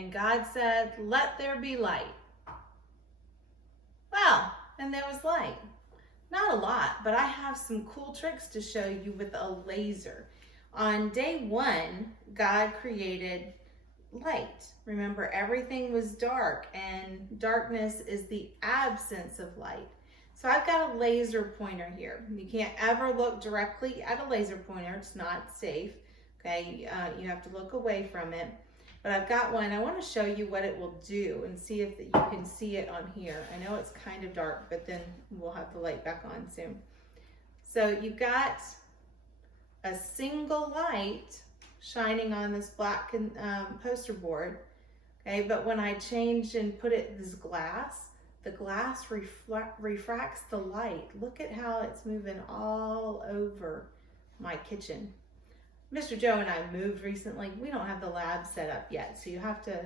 and God said, "Let there be light." Well, and there was light. Not a lot, but I have some cool tricks to show you with a laser. On day one, God created light. Remember, everything was dark, and darkness is the absence of light. So I've got a laser pointer here. You can't ever look directly at a laser pointer. It's not safe. Okay, you have to look away from it. But I've got one. I want to show you what it will do and see if you can see it on here. I know it's kind of dark, but then we'll have the light back on soon. So you've got a single light shining on this black poster board. Okay, but when I change and put it this glass, the glass refracts the light. Look at how it's moving all over my kitchen. Mr. Joe and I moved recently. We don't have the lab set up yet, so you have to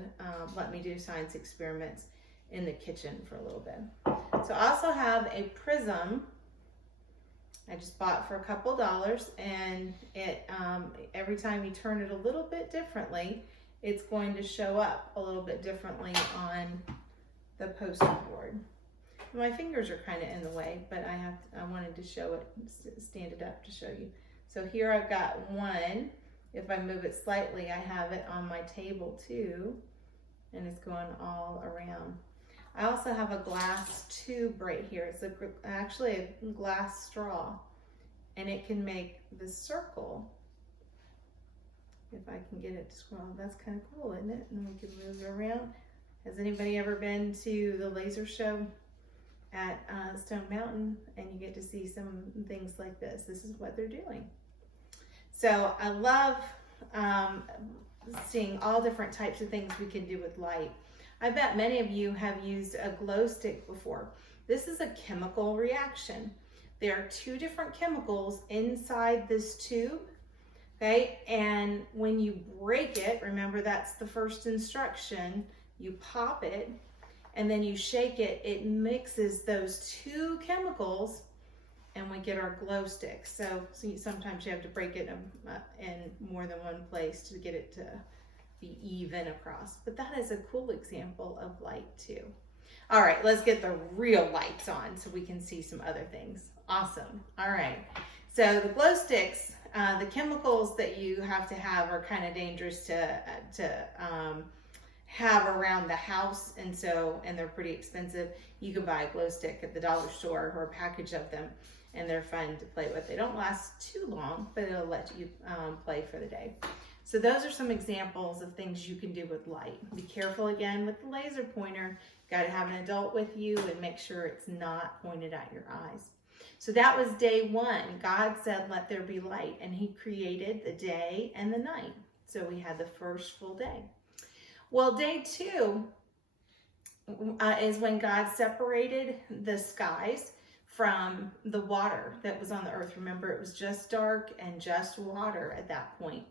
let me do science experiments in the kitchen for a little bit. So I also have a prism I just bought for a couple dollars, and it every time you turn it a little bit differently, it's going to show up a little bit differently on the poster board. My fingers are kind of in the way, but I wanted to show it, stand it up to show you. So here I've got one. If I move it slightly, I have it on my table too, and it's going all around. I also have a glass tube right here. It's actually a glass straw, and it can make the circle. If I can get it to scroll, that's kind of cool, isn't it? And we can move it around. Has anybody ever been to the laser show at Stone Mountain, and you get to see some things like this? This is what they're doing. So I love seeing all different types of things we can do with light. I bet many of you have used a glow stick before. This is a chemical reaction. There are two different chemicals inside this tube, okay? And when you break it, remember that's the first instruction, you pop it, and then you shake it, it mixes those two chemicals, and we get our glow stick. So sometimes you have to break it in more than one place to get it to be even across. But that is a cool example of light too. All right, let's get the real lights on so we can see some other things. Awesome. All right, so the glow sticks, the chemicals that you have to have are kind of dangerous to have around the house, and they're pretty expensive. You can buy a glow stick at the dollar store or a package of them, and they're fun to play with. They don't last too long, but it'll let you play for the day. So those are some examples of things you can do with light. Be careful again with the laser pointer. Got to have an adult with you and make sure it's not pointed at your eyes. So that was day one. God said, "Let there be light," and he created the day and the night. So we had the first full day. Well, day two is when God separated the skies from the water that was on the earth. Remember, it was just dark and just water at that point.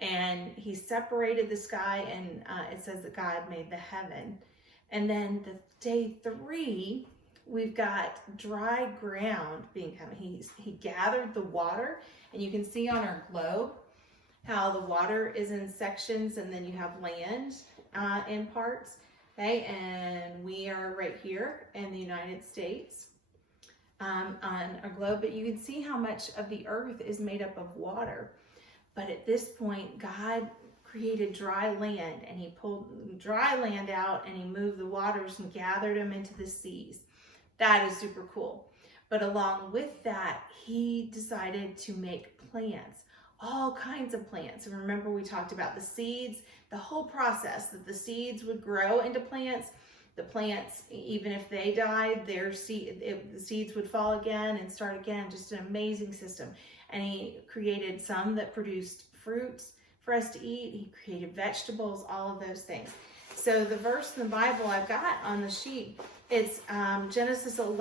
And he separated the sky, and it says that God made the heaven. And then the day three, we've got dry ground being covered. He gathered the water, and you can see on our globe how the water is in sections, and then you have land in parts. Okay, and we are right here in the United States on our globe, but you can see how much of the earth is made up of water. But at this point, God created dry land, and he pulled dry land out, and he moved the waters and gathered them into the seas. That is super cool. But along with that, he decided to make plants, all kinds of plants. And remember, we talked about the seeds, the whole process that the seeds would grow into plants. The plants, even if they died, the seeds would fall again and start again. Just an amazing system. And he created some that produced fruits for us to eat. He created vegetables, all of those things. So the verse in the Bible I've got on the sheet, it's Genesis 1,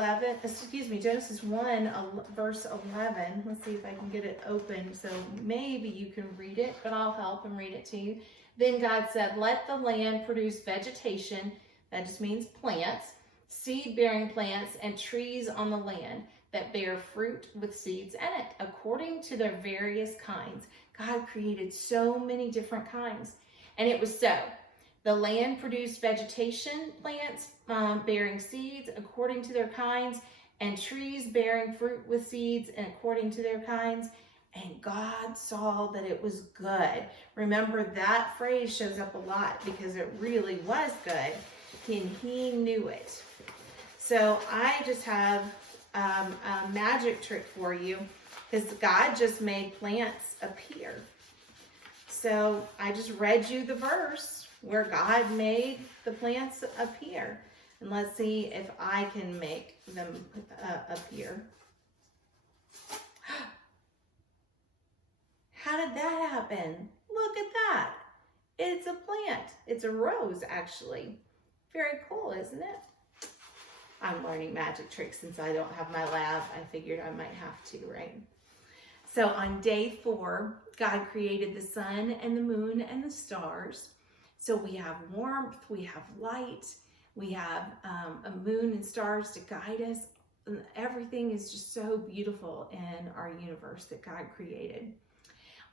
verse 11. Let's see if I can get it open so maybe you can read it, but I'll help and read it to you. Then God said, "Let the land produce vegetation," that just means plants, "seed-bearing plants and trees on the land that bear fruit with seeds in it, according to their various kinds." God created so many different kinds. And it was so. The land produced vegetation, plants bearing seeds according to their kinds, and trees bearing fruit with seeds and according to their kinds. And God saw that it was good. Remember, that phrase shows up a lot because it really was good, and he knew it. So I just have a magic trick for you, because God just made plants appear. So I just read you the verse where God made the plants appear. And let's see if I can make them appear. How did that happen? Look at that. It's a plant. It's a rose, actually. Very cool, isn't it? I'm learning magic tricks since I don't have my lab. I figured I might have to, right? So on day 4, God created the sun and the moon and the stars. So we have warmth, we have light, we have a moon and stars to guide us. And everything is just so beautiful in our universe that God created.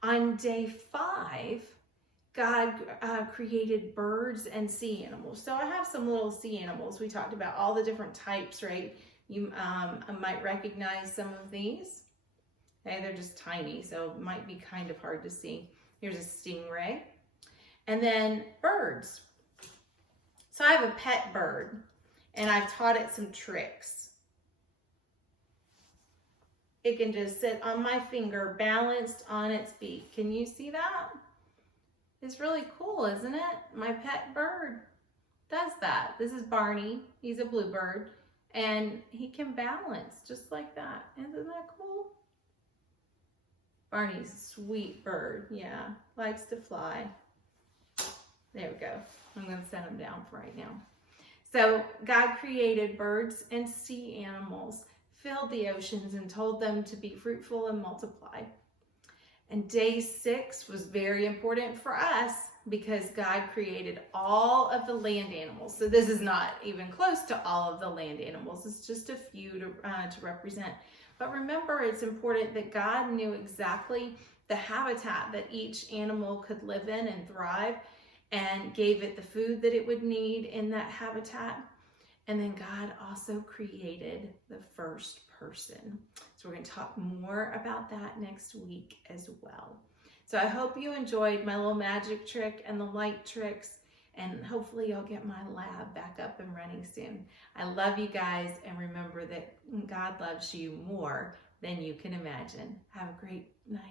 On day 5, God created birds and sea animals. So I have some little sea animals. We talked about all the different types, right? You might recognize some of these. Okay, they're just tiny, so it might be kind of hard to see. Here's a stingray. And then birds. So I have a pet bird, and I've taught it some tricks. It can just sit on my finger, balanced on its beak. Can you see that? It's really cool, isn't it? My pet bird does that. This is Barney. He's a bluebird, and he can balance just like that. Isn't that cool? Barney's a sweet bird. Yeah, likes to fly. There we go. I'm going to set him down for right now. So God created birds and sea animals, filled the oceans, and told them to be fruitful and multiply. And day 6 was very important for us because God created all of the land animals. So this is not even close to all of the land animals. It's just a few to represent. But remember, it's important that God knew exactly the habitat that each animal could live in and thrive, and gave it the food that it would need in that habitat. And then God also created the first person. So we're going to talk more about that next week as well. So I hope you enjoyed my little magic trick and the light tricks, and hopefully you'll get my lab back up and running soon. I love you guys, and remember that God loves you more than you can imagine. Have a great night.